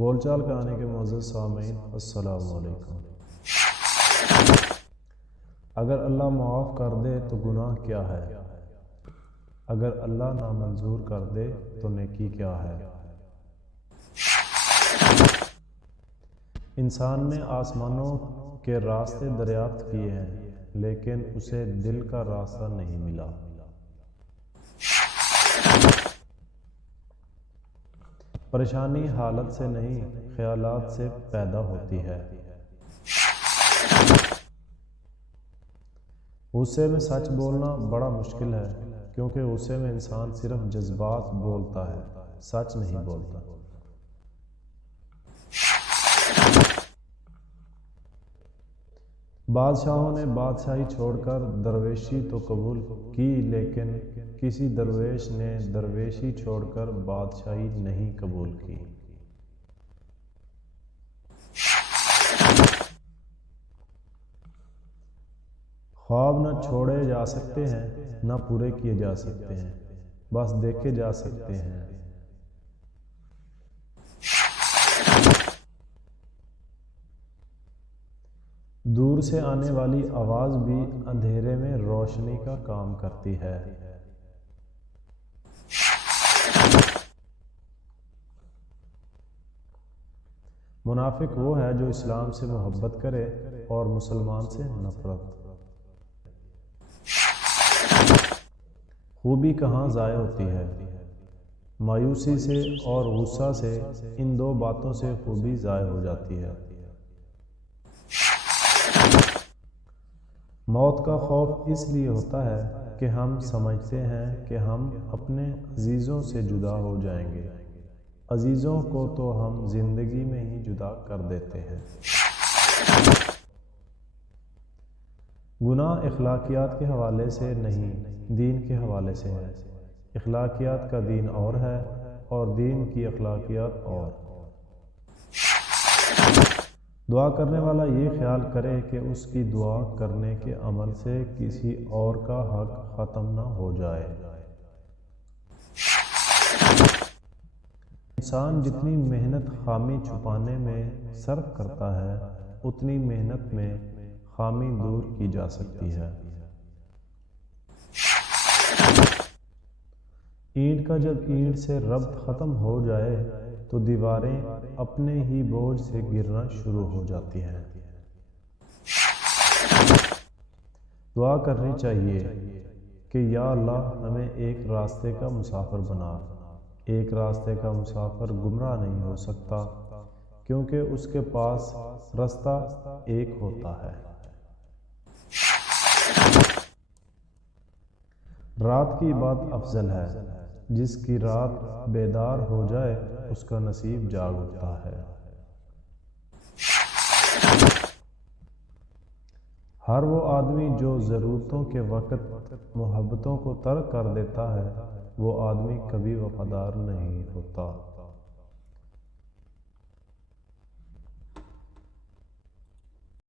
بول چال کہانی کے معزز سامعین السلام علیکم۔ اگر اللہ معاف کر دے تو گناہ کیا ہے؟ اگر اللہ نامنظور کر دے تو نیکی کیا ہے؟ انسان نے آسمانوں کے راستے دریافت کیے ہیں لیکن اسے دل کا راستہ نہیں ملا۔ پریشانی حالت سے نہیں خیالات سے پیدا ہوتی ہے۔ غصے میں سچ بولنا بڑا مشکل ہے کیونکہ غصے میں انسان صرف جذبات بولتا ہے، سچ نہیں بولتا۔ بادشاہوں نے بادشاہی چھوڑ کر درویشی تو قبول کی لیکن کسی درویش نے درویشی چھوڑ کر بادشاہی نہیں قبول کی۔ خواب نہ چھوڑے جا سکتے ہیں نہ پورے کیے جا سکتے ہیں، بس دیکھے جا سکتے ہیں۔ دور سے آنے والی آواز بھی اندھیرے میں روشنی کا کام کرتی ہے۔ منافق وہ ہے جو اسلام سے محبت کرے اور مسلمان سے نفرت۔ خوبی کہاں ضائع ہوتی ہے؟ مایوسی سے اور غصہ سے، ان دو باتوں سے خوبی ضائع ہو جاتی ہے۔ موت کا خوف اس لیے ہوتا ہے کہ ہم سمجھتے ہیں کہ ہم اپنے عزیزوں سے جدا ہو جائیں گے۔ عزیزوں کو تو ہم زندگی میں ہی جدا کر دیتے ہیں۔ گناہ اخلاقیات کے حوالے سے نہیں، دین کے حوالے سے ہے۔ اخلاقیات کا دین اور ہے اور دین کی اخلاقیات اور۔ دعا کرنے والا یہ خیال کرے کہ اس کی دعا کرنے کے عمل سے کسی اور کا حق ختم نہ ہو جائے۔ انسان جتنی محنت خامی چھپانے میں صرف کرتا ہے اتنی محنت میں خامی دور کی جا سکتی ہے۔ اینٹ کا جب اینٹ سے ربط ختم ہو جائے تو دیواریں اپنے ہی بوجھ سے گرنا شروع ہو جاتی ہیں۔ دعا کرنی چاہیے کہ یا اللہ ہمیں ایک راستے کا مسافر بنا۔ ایک راستے کا مسافر گمراہ نہیں ہو سکتا کیونکہ اس کے پاس راستہ ایک ہوتا ہے۔ رات کی بات افضل ہے، جس کی رات بیدار ہو جائے اس کا نصیب جاگ اٹھتا ہے۔ ہر وہ آدمی جو ضرورتوں کے وقت محبتوں کو ترک کر دیتا ہے وہ آدمی کبھی وفادار نہیں ہوتا۔